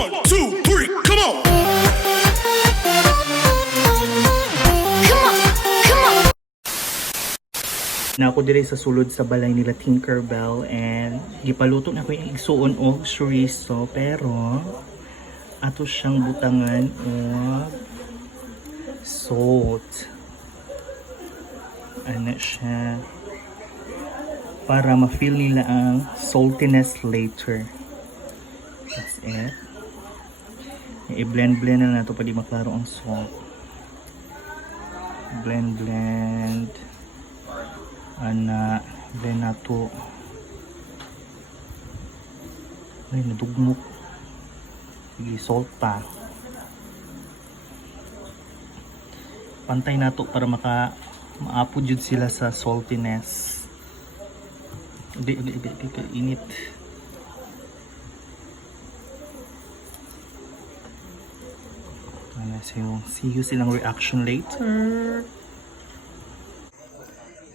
1, 2, 3, come on! Na ako dire sa sulod sa balay nila Tinkerbell and gipaluto na ko yung igsuon og chorizo pero ato siyang butangan og salt. Ano siya para ma-feel nila ang saltiness later. That's it. I-blend-blend na nato pa di maklaro ang salt. Blend. Blend na to. Ay, nadugmok. Sige, salt pa. Pantay na to para maapod yun sila sa saltiness. Hindi, init. See you silang reaction later.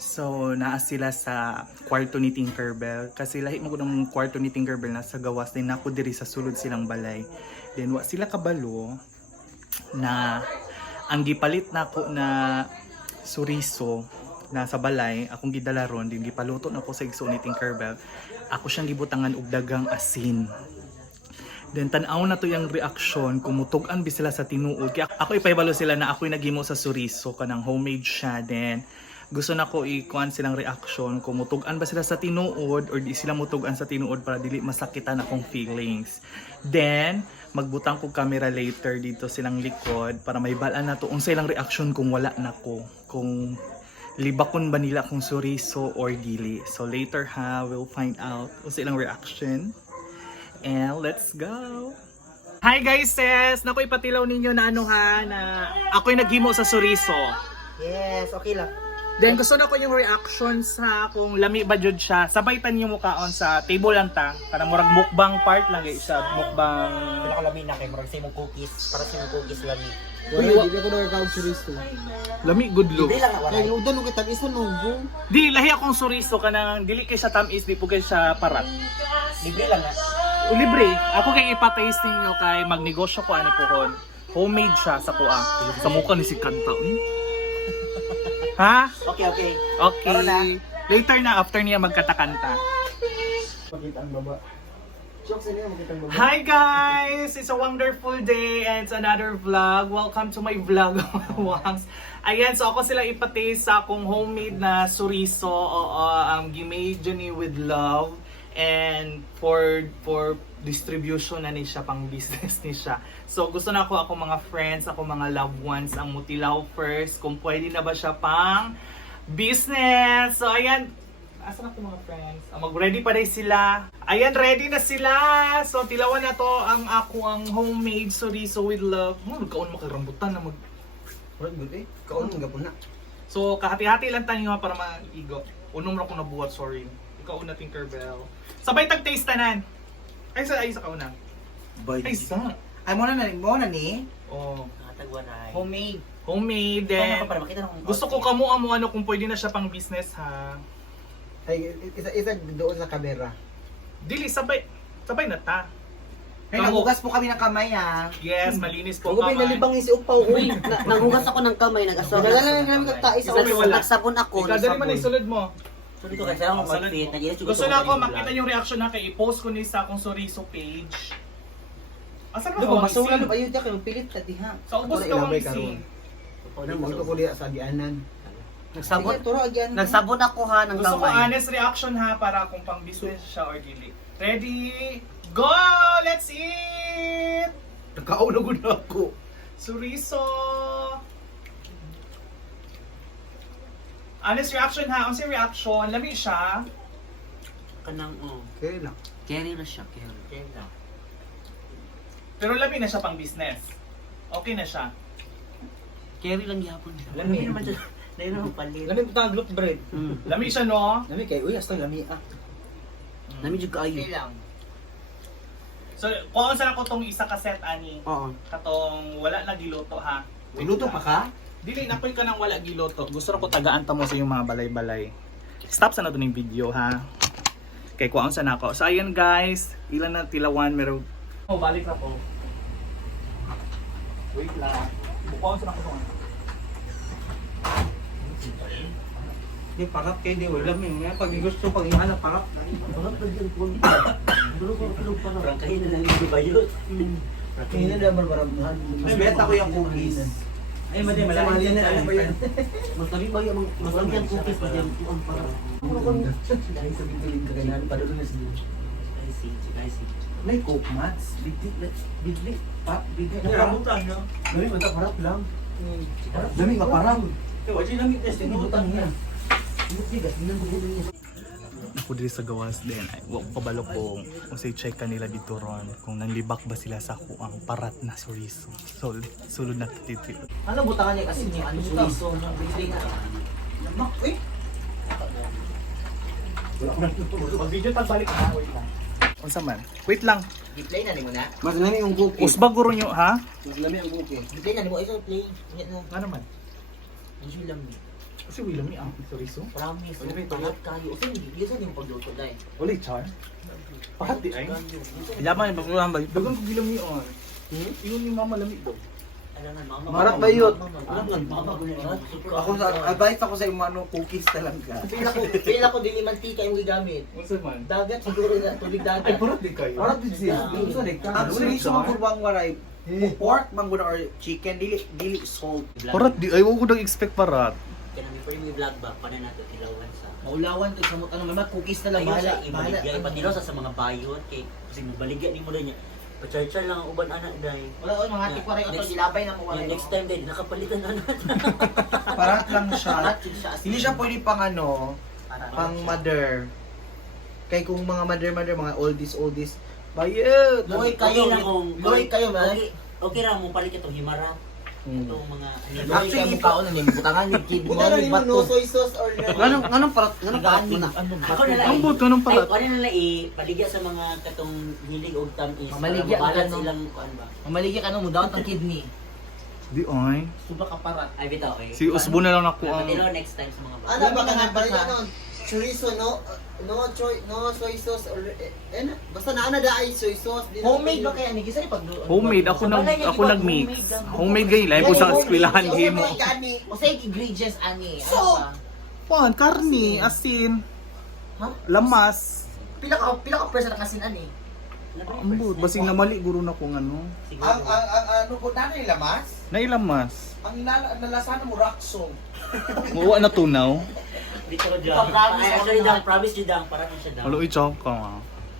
So, naa sila sa kwarto ni Tinkerbell. Kasi lahi mo ko ng kwarto ni Tinkerbell nasa gawas. Then ako diri sa sulod silang balay. Then wa sila kabalo na ang gipalit na ko na suriso na sa balay. Akong gidala ron. Then gipaluto na ko sa igso ni Tinkerbell. Ako siyang gibutangan og dagang asin. Then tanaw na to yung reaction kung mutugan bi sila sa tinuod. Kaya ako ipahibalo sila na ako'y naghimo sa suriso kanang homemade siya. Then gusto na ko ikuan silang reaction kung mutugan ba sila sa tinuod or di sila mutugan sa tinuod para dili masakitan akong feelings. Then magbutang ko camera later dito silang likod para may balaan na to unsa ilang reaction kung wala na ko, kung libakon ba nila akong suriso or dili. So later we'll find out unsa ilang reaction. And let's go! Hi guys sis! Nakoy patilaw ninyo na na ako'y naghimo sa suriso. Yes, okay lang. Then gusto na ko yung reaction sa kung lami ba jud siya. Sabaytan niyo mukhaon sa table lang ta. Para murag mukbang part lang guys sa mukbang. Wala ka lami na kay murag sa imong cookies, para sa imong cookies lami. Uy, di ko nagkakaw suriso. Lami good look. Hindi lang wala. Kaya yung udan, kita isa nugo. Di lahi akong suriso kanang dili kay sa tamis, di po kay sa parat. Libre lang na. Libre. Ako kay ipa-taste niyo kay magnegosyo ko ani pohon. Homemade siya sa kuha. Sa mukha ni si Kanta. Ha? Okay. Okay. Tara na. Later na after niya magkatakanta. Makita ang baba. Shock sa niya, makita ang baba. Hi guys! It's a wonderful day and it's another vlog. Welcome to my vlog, Wangs. Ayan, so ako sila ipataste sa akong homemade na suriso. Gimade dyan with love. And for distribution na ni siya, pang business ni siya. So gusto na ako mga friends, ako mga loved ones ang mutilaw first kung pwede na ba siya pang business. So ayan, asan ako mga friends? Mag-ready pa rin sila. Ayan, ready na sila. So tilawan na to ang homemade suriso with love. Nagkaon makarambutan na mag... Right, good eh. Kaon mga po na. So kahati-hati lang tayo para maigo. Unong na ko nabuhat, sorry. Ikaw una Tinkerbell. Sabay tag-taste tanan. Ay sa kauna. Ay sa. Ay mo na ni. Oh, Nakatagwa na. homemade then. Para makita ng Gusto ko kamo ano kung pwede na siya pang business ha. Ay, isa doon sa kamera. Dili sabay na ta. Ay, nagugas po kami ng kamay ha. Yes, malinis po Huwag may kamay. nalibang si Upaw. Uy, Nanghugas ako ng kamay, nag-asawag. nagalang namin kagtais Ikaw may wala. Nagsabon ako. Ikadali man isulod mo. So dito kasi ako mag-fit. Gusto na ako makita yung reaction na kay i-post ko ni sa akong suriso page. Asan ba Lugo, ko masura ising? na ayun kay pilit ta diha. Sa ubos Wala ka ilabay ang karon. ising. Magto ko diha sa agianan. Nagsabon, Sige, turo agianan. nagsabon ako ha ng Gusto ko kamay. honest reaction ha para kung pang business siya or dili. Ready? Go! Let's eat! Nakaon na gud ako. Suriso! Honest reaction ha. Ang reaction, lami siya. Kanang, Okay lang. carry na siya, carry. Pero lami na siya pang business. Okay na siya. Carry lang yapon siya. Lami. naman siya. Dahil naman palit. Lami putang glute bread. Lami siya no? Lami kay uy hasta lami ah. Nami jud kaayo. lang. So, kung saan ako tong isa ka set ani. Oo. Katong wala na giluto ha. Niluto pa ka? Dili napoy ka nang wala giluto. Gusto na ko tagaan ta mo sa yung mga balay-balay. Stop sa na yung video ha. Kay kuwaon sa nako. So ayan guys, ilan na tilawan meron. Oh, balik na po. Wait lang. Bukaw sa ako. Di parap kayo, di ulam yun. Pag gusto, pag ihanap parap. Parang pagyan po. Parang kayo na lang yung bayot. Hindi na naman barabnahan. Mas beta ko yung cookies. Ay, mali na. Ano ba yan? Mas tabi ba yung mas lagi ang cookies pa yung ang parang. Dahil sa bituin ka kailangan, padalo na siya. I see. May coke mats. Bigli. Bigli. Rambutan, no? Dami, mata parap lang. Dami ka parap. Wajib namin test. Tinutang niya. Ako diri sa gawas din ay wa ko kabalo kung say check kanila dito ron kung nanlibak ba sila sa ako ang parat na suriso. So sulod na titi. Ano butangan niya kasi niya? Ano suliso? Bigli na. Lamak, eh. Pag-video pagbalik na. Wait lang. Unsa man? Wait lang. Di-play na ni mo na? Mas lami yung cookie. Usbag guro nyo ha? Mas lami ang cookie. Di-play na ni mo. Ito, play. Ano man? Ang lang ni. Kasi William ni ang suriso. Promise. Pahat kayo. Usan, hindi sa yung pagluto dahil. Uli char. Pahat di ay. Yaman ba ko ba? Dagon ko William ni on. Ingon ni mama lami daw. Marap bayot. Ako Ako sa advice ako sa mga ano, cookies talaga. Pila ko dili mantika yung gigamit. Unsa man? Dagat siguro na tubig dagat. Ay parat di kayo. Parang din siya. Ang suriso man kulbang waray. Pork man guna or chicken dili salt. Parat di ay wa ko nag-expect parat. Kaya namin pa yung vlog ba? Paano natin tilawan sa... Maulawan to sa ano may cookies na lang Ayun bahala. sa ibaligya. Ipatilo sa mga bayot. Kay kasi mabaligya ni mo rin niya. Pachar-char lang ang uban anak dahil. Wala ko nang hati ko rin ito dilabay na mo wala. Next time din, nakapalitan na natin. Parat lang siya. Hindi siya pwede pang ano, pang mother. Kay kung mga mother mga oldies bayot. Loy kayo lang kung... Loy kayo man. Okay ra mo palit itong himarap. Itong mga... Actually, kaon na butangan ni kid mo ni bato. Soy sauce or ganong parat na. Ako na lang. Ang buto ng parat. Ay, ano na lang paligya sa mga katong hilig o tamis. Mamaligya para mabalan ka, no? silang kuan ba. Mamaligya ka no mo daw tang kidney. Di ay. Suba ka parat. Ay bitaw okay. Si Usbo na lang ako ang Patilo next time sa mga bata. Ano ba ka na balik ano? Chorizo no soy sauce or basta na da ay soy sauce. Homemade ba kaya ni gisa ni pag homemade ako nag-mix. Homemade gay lain po sa eskwelahan game mo. O say ingredients ani. So, Pan, karni, asin, Ha? lamas. Pila ka person na kasin ani. Ambot, basing namali guro na kung ano. ang ano ko na lamas? Nailamas. Ang nalasahan mo raksong. Muwa na tunaw. Dito ko dyan. Ay, actually dang, promise dyan dang, para siya dang. Walo i-chok ka.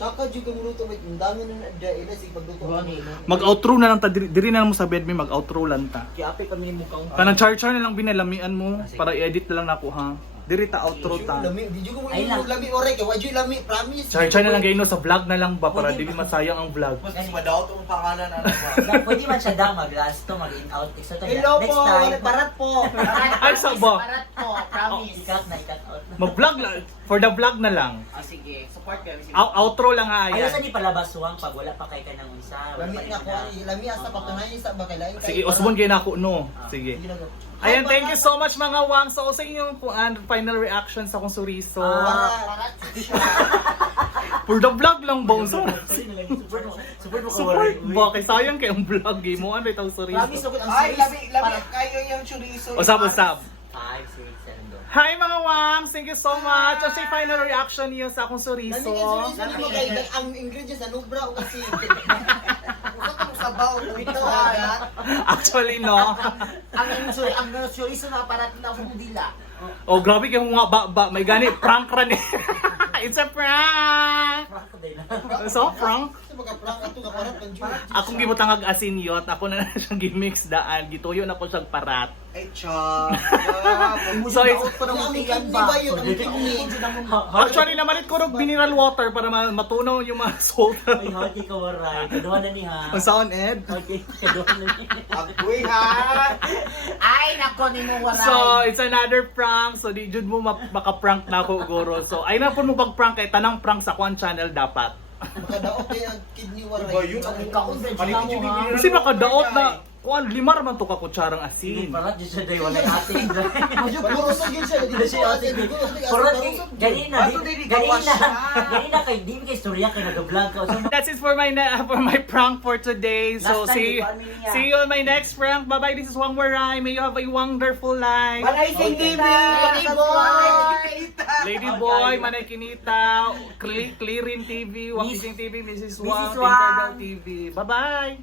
Saka juga muluto mit ang dami na ila sig pagluto. Mag-outro na lang ta diri na mo sa bed may mag-outro lang ta. Kaya ape kami mo kaon. Kanang char-char na lang binalamian mo para i-edit na lang nako ha. Diri ta outro ta. Lami, di juga mo Ay lang. lami ore kay wajud lami, promise. Char-char na lang gayno sa vlog na lang ba para dili masayang ang vlog. Mas madaot ang pangalan na Pwede man siya dang mag-last to, mag-in-out. So, Hello next po, time. parat po. Ay sa ba? Parat po, promise. Ikat na, ikat out. Mag-vlog lang for the vlog na lang. Ah, sige, support kami. Outro lang ha Ayaw sa ayan. ni palabas suwang pag wala pa kay ka ng unsa. Wala Lami pa na ko, lami asa patunayan sa bakalain kay. Sige, usbon kay nako no. Sige. Ayan, thank you so much mga Wang. So sa inyong final reaction sa kong suriso. Parat. For the vlog lang ba? So, Support mo ka. support ba? Kay sayang kay ang vlog eh. Mo ano itong suriso. Promise ako ang Ay, series. lami kayo yung chorizo. Usap. 5, 6, 7, go. Hi mga Wang! Thank you so much! At sa final reaction niyo sa akong Lami suriso. ka chorizo mo kay ang ingredients na nubra o kasi. Usap sabaw ito agad. Actually, no. Ang chorizo na parat na sa dila. Oh, grabe kayo mga ba. May gani, prank ran eh. It's a prank! So, prank? Sa pagka-prank ato ka parat ng juice. Akong gibutangag asin yot. Ako na siyang gimix daan. Gituyo na ko siyang parat. Ay, chop. So, it's, Ang kidney ba yun? Ang kidney. actually naman it kurog mineral water para matunaw yung mga salt. Ay, hati ka waray. Kaduha na ni ha. Ang sound Ed. Okay, kaduha na ni. Agoy ha. Ay, nako ni mo waray. So, it's another prank. So, di jud mo maka-prank na ako, Goro. So, ay na po mo pag-prank kay tanang prank sa kwan channel dapat. Makadaot kay ang kidney waray. Ikaw din mo ha. Kasi makadaot na kuan lima ra man to ka kutsarang Sige, asin. parat dyan siya dahil wala ating. Medyo kurusog yun siya. Hindi siya ating. Parat ganina, ganina kay di kay istorya kay nag-vlog ka. So, That's it for my prank for today. So Last time, see di pa amin niya. see you on my next prank. Bye bye. This is Wang Waray. May you have a wonderful life. Manay sing TV! Lady boy! Lady Boy, Manay Kinita, Clearin TV, Wang Miss- Sising TV, Mrs. Mrs. Wang, Wang. Tinkerbell TV. Bye bye.